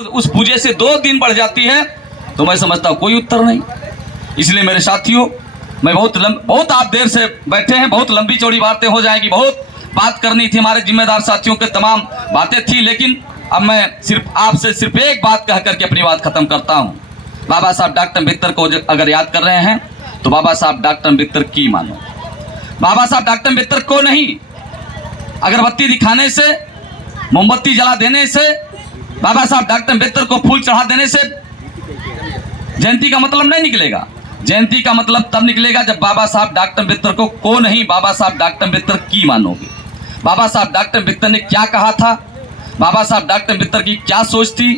उस पूजे से 2 दिन बढ़ जाती है तो मैं समझता हूँ कोई उत्तर नहीं। इसलिए मेरे साथियों, मैं बहुत आप देर से बैठे हैं, बहुत लंबी चौड़ी बातें हो जाएगी, बहुत बात करनी थी, हमारे जिम्मेदार साथियों के तमाम बातें थी, लेकिन अब मैं आपसे सिर्फ एक बात कह करके अपनी बात खत्म करता हूँ। बाबा साहब डॉक्टर अम्बेडकर को अगर याद कर रहे हैं तो बाबा साहब डॉक्टर अम्बेडकर की मानो। बाबा साहब डॉक्टर अम्बेडकर को नहीं, अगरबत्ती दिखाने से, मोमबत्ती जला देने से, बाबा साहब डॉक्टर अम्बेडकर को फूल चढ़ा देने से जयंती का मतलब नहीं निकलेगा। जयंती का मतलब तब निकलेगा जब बाबा साहब डॉक्टर अम्बेडकर को नहीं, बाबा साहब डॉक्टर अम्बेडकर की मानोगे। बाबा साहब डॉक्टर अम्बेडकर ने क्या कहा था, बाबा साहब डॉक्टर अम्बेडकर की क्या सोच थी,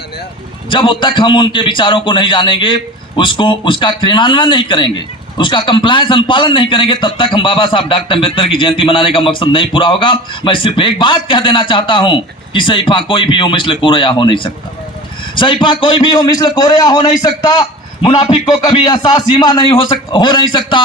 जब तक हम उनके विचारों को नहीं जानेंगे, उसका क्रियान्वयन नहीं करेंगे, उसका कंप्लायंस अनुपालन नहीं करेंगे, तब तक हम बाबा साहब डॉक्टर अम्बेडकर की जयंती मनाने का मकसद नहीं पूरा होगा। मैं सिर्फ एक बात कह देना चाहता हूं कि सहीफा कोई भी हो मिस्ल कोरेया हो नहीं सकता। सहीफा कोई भी हो मिस्ल कोरेया हो नहीं सकता। मुनाफिक को कभी एहसास सीमा नहीं हो नहीं सकता।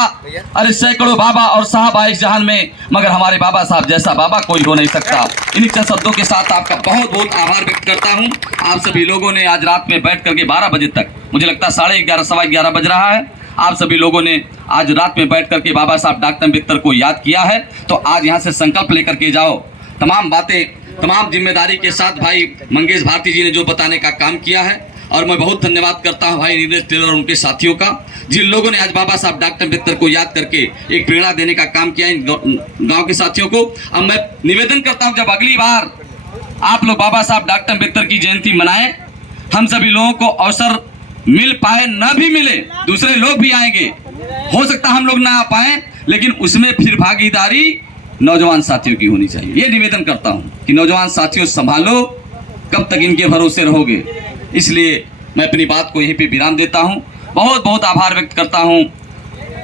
अरे सैकड़ों बाबा और साहब आए इस जहान में, मगर हमारे बाबा साहब जैसा बाबा कोई हो नहीं सकता। इन्हीं चंद शब्दों के साथ आपका बहुत बहुत आभार व्यक्त करता हूं। आप सभी लोगों ने आज रात में बैठ करके 12 बजे तक, मुझे लगता है 11:30 सवा 11 बज रहा है, आप सभी लोगों ने आज रात में बैठ करके बाबा साहब डॉक्टर अम्बेडकर को याद किया है। तो आज यहाँ से संकल्प लेकर के जाओ, तमाम बातें, तमाम जिम्मेदारी के साथ भाई मंगेश भारती जी ने जो बताने का काम किया है, और मैं बहुत धन्यवाद करता हूं भाई नीरज टेलर और उनके साथियों का, जिन लोगों ने आज बाबा साहब डॉक्टर अम्बेडकर को याद करके एक प्रेरणा देने का काम किया इन गांव के साथियों को। अब मैं निवेदन करता हूं, जब अगली बार आप लोग बाबा साहब डॉक्टर अम्बेडकर की जयंती मनाएं, हम सभी लोगों को अवसर मिल पाए, न भी मिले, दूसरे लोग भी आएंगे, हो सकता हम लोग ना आ पाए, लेकिन उसमें फिर भागीदारी नौजवान साथियों की होनी चाहिए। ये निवेदन करता हूं कि नौजवान साथियों संभालो, कब तक इनके भरोसे रहोगे। इसलिए मैं अपनी बात को यहीं पे विराम देता हूं। बहुत बहुत आभार व्यक्त करता हूं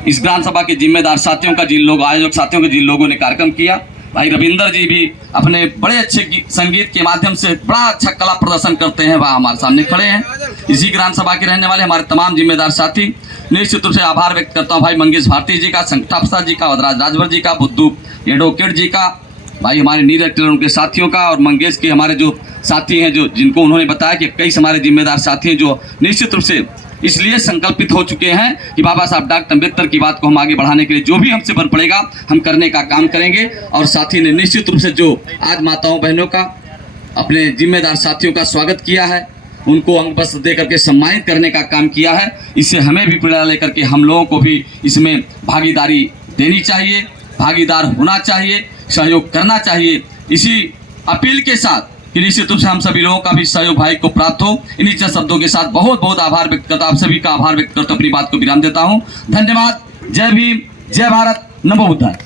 इस ग्राम सभा के जिम्मेदार साथियों का, जिन लोग आयोजक साथियों के, जिन लोगों ने कार्यक्रम किया। भाई रविंदर जी भी अपने बड़े अच्छे संगीत के माध्यम से बड़ा अच्छा कला प्रदर्शन करते हैं, वह हमारे सामने खड़े हैं। इसी ग्राम सभा के रहने वाले हमारे तमाम जिम्मेदार साथी, निश्चित रूप से आभार व्यक्त करता हूँ भाई मंगेश भारती जी का, संगठा प्रसाद जी का, वदराज राजभर जी का, बुद्धू एडवोकेट जी का, भाई हमारे नीरज टेलर उनके साथियों का, और मंगेश के हमारे जो साथी हैं, जो जिनको उन्होंने बताया कि कई हमारे जिम्मेदार साथी हैं जो निश्चित रूप से इसलिए संकल्पित हो चुके हैं कि बाबा साहब डॉक्टर अम्बेडकर की बात को हम आगे बढ़ाने के लिए जो भी हमसे बन पड़ेगा हम करने का काम करेंगे। और साथी ने निश्चित रूप से जो आज माताओं बहनों का, अपने जिम्मेदार साथियों का स्वागत किया है, उनको अंग वस्त्र दे करके सम्मानित करने का काम किया है, इससे हमें भी प्रेरणा लेकर के हम लोगों को भी इसमें भागीदारी देनी चाहिए, भागीदार होना चाहिए, सहयोग करना चाहिए। इसी अपील के साथ कि निश्चित रूप से हम सभी लोगों का भी सहयोग भाई को प्राप्त हो। इन्हीं चंद शब्दों के साथ बहुत बहुत आभार व्यक्त करता, आप सभी का आभार व्यक्त करता अपनी बात को विराम देता हूँ। धन्यवाद। जय भीम, जय भारत, नमो बुद्धाय।